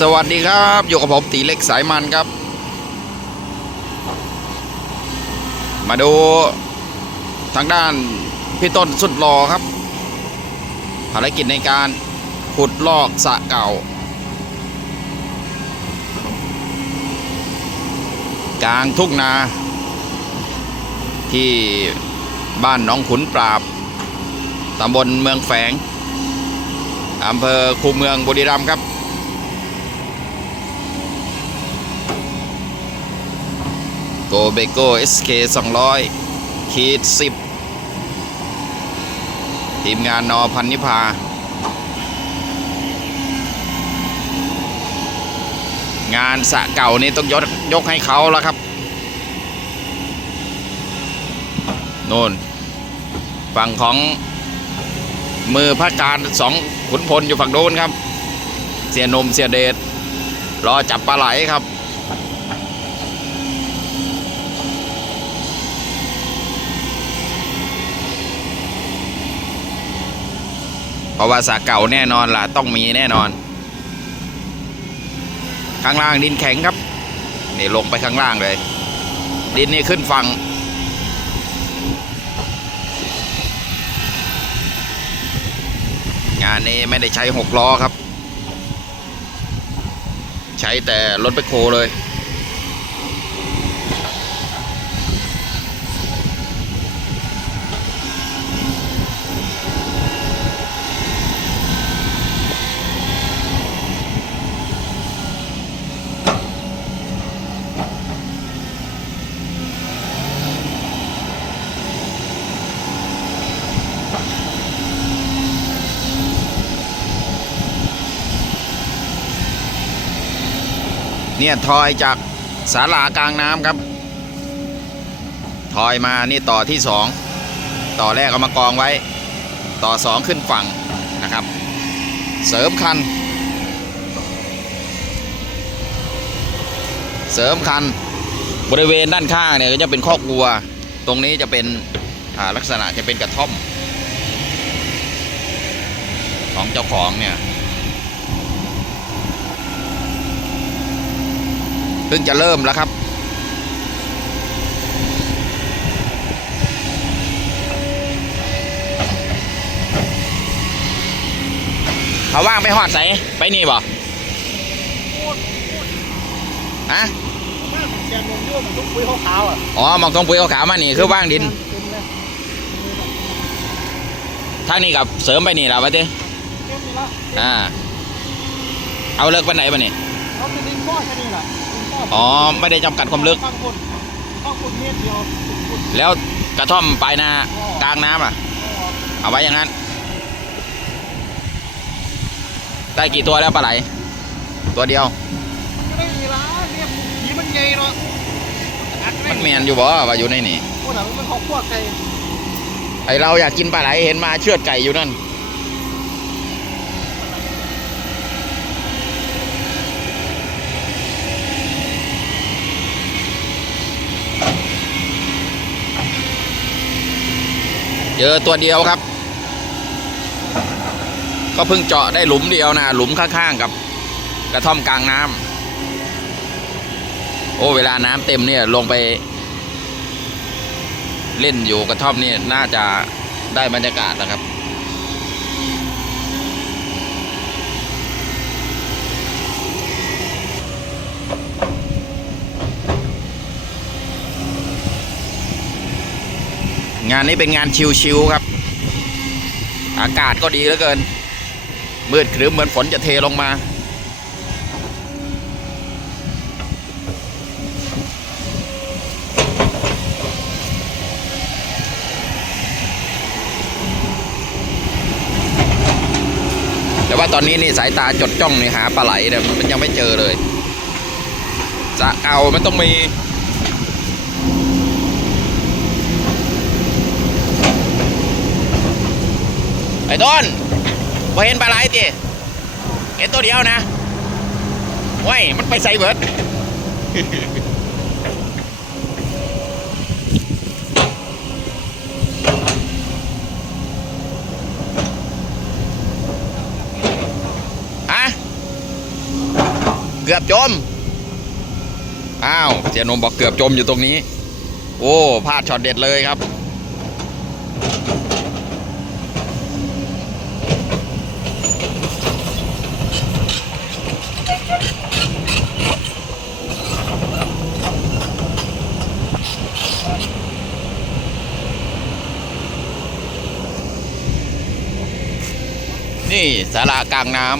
สวัสดีครับอยู่กับผมตีเล็กสายมันครับ มาดูทางด้านพี่ต้นสุดรอครับ ภารกิจในการขุดลอกสะเก่า กลางทุ่งนา ที่บ้านหนองขุนปราบตำบลเมืองแฝงอำเภอคูเมืองบุรีรัมย์ครับ โกเบโก้ SK 200ขีด10ทีมงานนอพันนิพางานสะเก่านี่ต้องยกยกให้เขาแล้วครับโน่นฝั่งของมือพระการสองขุนพลอยู่ฝั่งโน้นครับ เสียนมเสียเดชรอจับปลาไหลครับ ราะว่าสระเก่าแน่นอนล่ะต้องมีแน่นอน ข้างล่างดินแข็งครับนี่ลงไปข้างล่างเลย ดินนี่ขึ้นฝั่งงานนี้ไม่ได้ใช้หกล้อครับ ใช้แต่รถไปโคเลย เนี่ยทอยจากศาลากลางน้ำครับ ทอยมานี่ต่อที่สองต่อแรกเอามากองไว้ ต่อสองขึ้นฝั่งนะครับ เสริมคัน เสริมคัน บริเวณด้านข้างเนี่ยก็จะเป็นคอกวัว ตรงนี้จะเป็นลักษณะจะเป็นกระท่อม ของเจ้าของเนี่ย เพิ่งจะเริ่มแล้วครับ เขาว่างไปหอดใสไปนี่บ่ฮะเสียนนยุ่งทุกปุ้ยขาวๆอะอ๋อมองตรงปุ๋ยขาวๆมานี่คือว่างดินเต็มเลยทางนี้กับเสริมไปนี่แล้ววะเต้เต็มนี่ละอ่า เอาเลิกไปไหนปะนี่เขาเป็นดินก้อนแค่นี้แหละดินก้ อนอ๋อไม่ได้จำกัดความลึกข้างบนข้างบนเมตรเดียวสุดแล้วกระท่อมปลายนากลางน้ำอะๆเอาไว้อย่างนั้น ได้กี่ตัวแล้วปลาไหล ตัวเดียว ก็ได้ยีละเนี่ยผีมันใหญ่เนาะอัดมันเมียนอยู่บ่ว่าอยู่ในนี่พวกนั้นมันเขาพวกไก่ไอเราอยากกินปลาไหลเห็นมาเชือดไก่อยู่นั่น เจอตัวเดียวครับ ก็เพิ่งเจาะได้หลุมเดียวนะหลุมข้างๆกับกระท่อมกลางน้ำโอ้เวลาน้ำเต็มเนี่ยลงไป เล่นอยู่กระท่อมนี่น่าจะได้บรรยากาศนะครับ งานนี้เป็นงานชิวๆครับ อากาศก็ดีเหลือเกิน มืดครึ้มเหมือนฝนจะเทลงมา แต่ว่าตอนนี้นี่สายตาจดจ้องนี่หาปลาไหลเนี่ยมันยังไม่เจอเลยสระเก่ามันต้องมี ไอ้ต้นพอเห็นปลาไหลจีเห็นตัวเดียวนะว้ยมันไปใส่เบิดฮะกือบจม อ้าว เสียนมบอกเกือบจมอยู่ตรงนี้ โอ้พลาดช็อตเด็ดเลยครับ นี่สารากลางน้ำ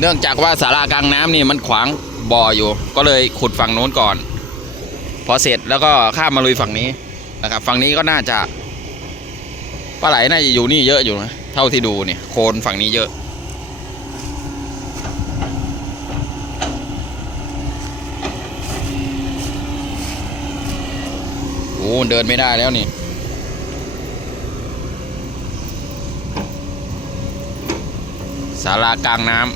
เนื่องจากว่าสารากลางน้ำนี่มันขวางบ่ออยู่ ก็เลยขุดฝั่งโน้นก่อน พอเสร็จแล้วก็ข้ามมาลุยฝั่งนี้นะครับ ฝั่งนี้ก็น่าจะปลาไหลน่าจะอยู่นี่เยอะอยู่นะเท่าที่ดูเนี่ยโคนฝั่งนี้เยอะ โอ้เดินไม่ได้แล้วนี่ารากลางน้ำ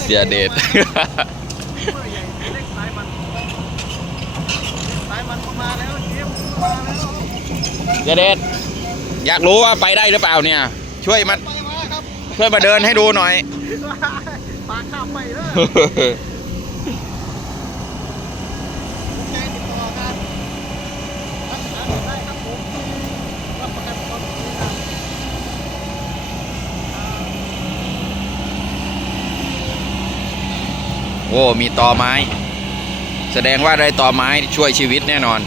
เสียเดชเมื่อใหญ่เล็กสายมันสายมันมาแล้วเจี๊ยบมาแล้วเสียเดชอยากรู้ว่าไปได้หรือเปล่าเนี่ย ช่วยมาไปมาครับช่วยมาเดินให้ดูหน่อยปากข้ามไปเลยใจติดต่อกันรักษาได้ครับผมรับประกันความบริการ โอ้มีตอไม้ แสดงว่าได้ตอไม้ช่วยชีวิตแน่นอน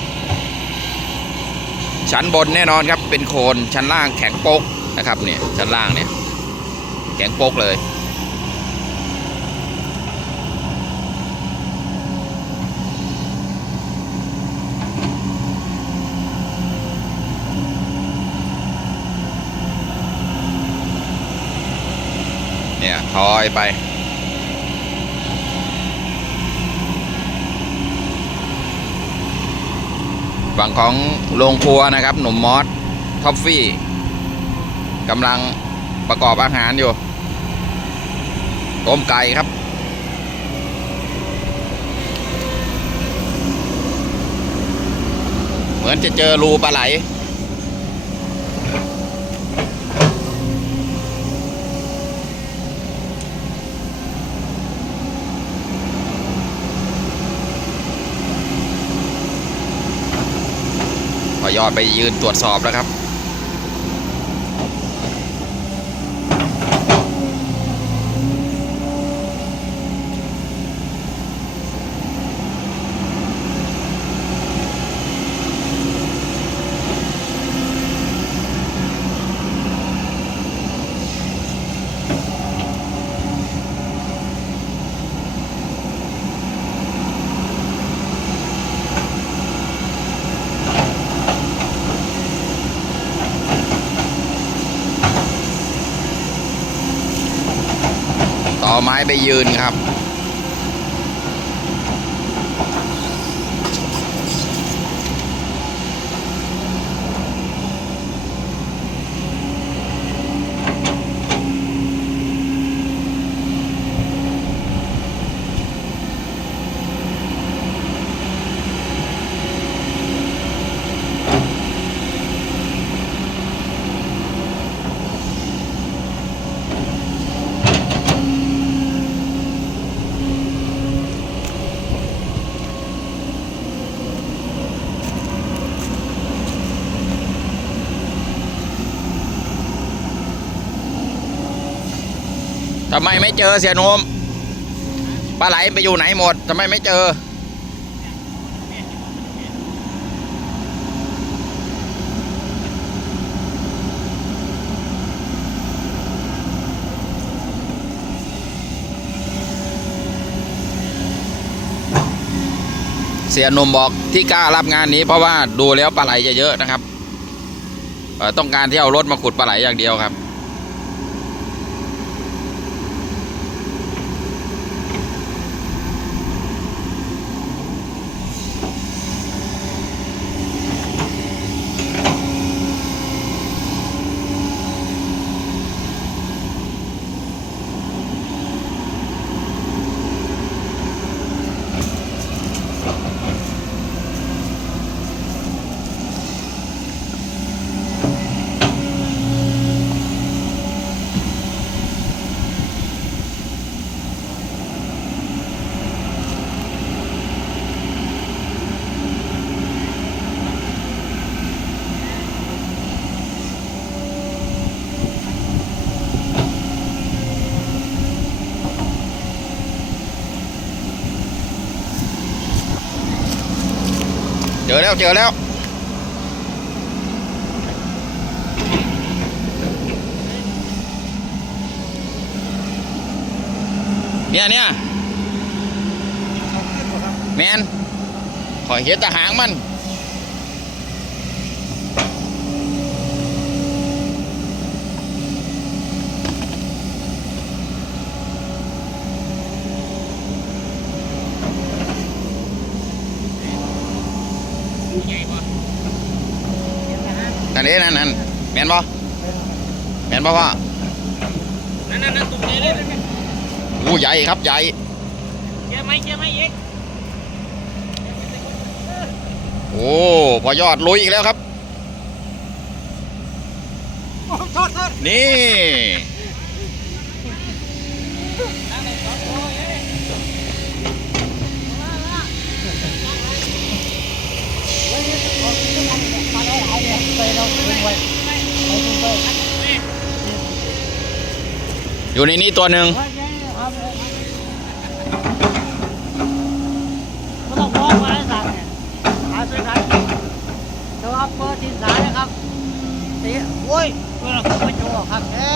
ชั้นบนแน่นอนครับเป็นโคนชั้นล่างแข็งโป๊กนะครับเนี่ยชั้นล่างเนี่ยแข็งโป๊กเลยเนี่ยทอยไป ฝั่งของโรงครัวนะครับ หนุ่มมอสท็อฟฟี่กำลังประกอบอาหารอยู่ ต้มไก่ครับ เหมือนจะเจอรูปลาไหล ยอดไปยืนตรวจสอบแล้วครับ ต่อไม้ไปยืนครับ ทำไมไม่เจอเสียโนมปลาไหลไปอยู่ไหนหมดทำไมไม่เจอ เสียนมบอกที่กล้ารับงานนี้เพราะว่าดูแล้วปลาไหลจะเยอะนะครับต้องการที่เอารถมาขุดปลาไหลอย่างเดียวครับ จอแล้วเจอแล้วเนี่ยเนี่ยแมนขอยเห็นตาหางมัน นั่นเด้นั่นนั่นแมนบ่แมนบ่พ่อนั่นนั่นนั่นตรงนี้เลยนะอู้ใหญ่ครับใหญ่เจอไหมเจอไหมอีกโอ้พอยอดลุยอีกแล้วครับโอ้โทษโทษนี่ มาได้หลายเนี่ยไปเราคุมไว้ไปคุมไว้ อยู่ในนี้ตัวหนึ่ง ว่าไงครับก็ต้องมองมาให้สั่งเนี่ยหาซื้อขายแต่ว่าเปิดสิ นสายนะครับตีโอ้ยเวลาเขาไปโจครับแค่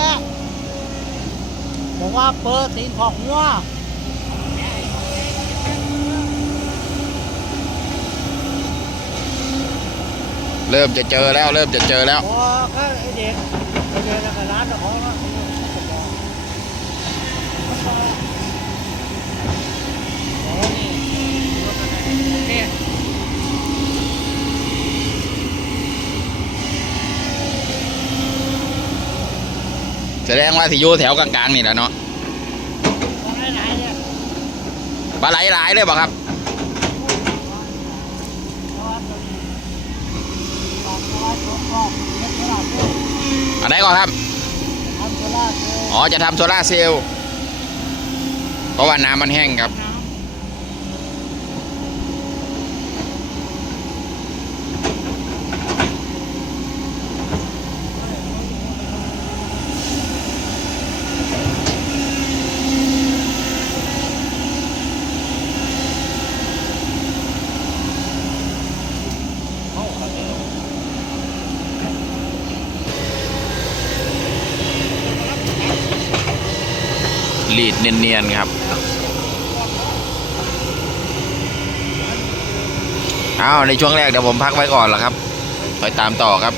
บอกว่าเปิดตีนของหัว เริ่มจะเจอแล้ว เริ่มจะเจอแล้วพอก็ไอเด็กไอเด็กแล้วก็ร้านเจ้าของเนาะโอ้นี่รถอะไรเนี่ยแสดงว่าสิอยู่แถวกลางๆนี่แหละเนาะของไหนๆเนี่ยปลาไหลหลายเลยบ่ครับ อันไหนก่อนครับ อ๋อ จะทำโซล่าเซลล์ เพราะว่าน้ำมันแห้งครับีดเนียนๆครับ เอาในช่วงแรกเดี๋ยวผมพักไว้ก่อนละครับคอยตามต่อครับ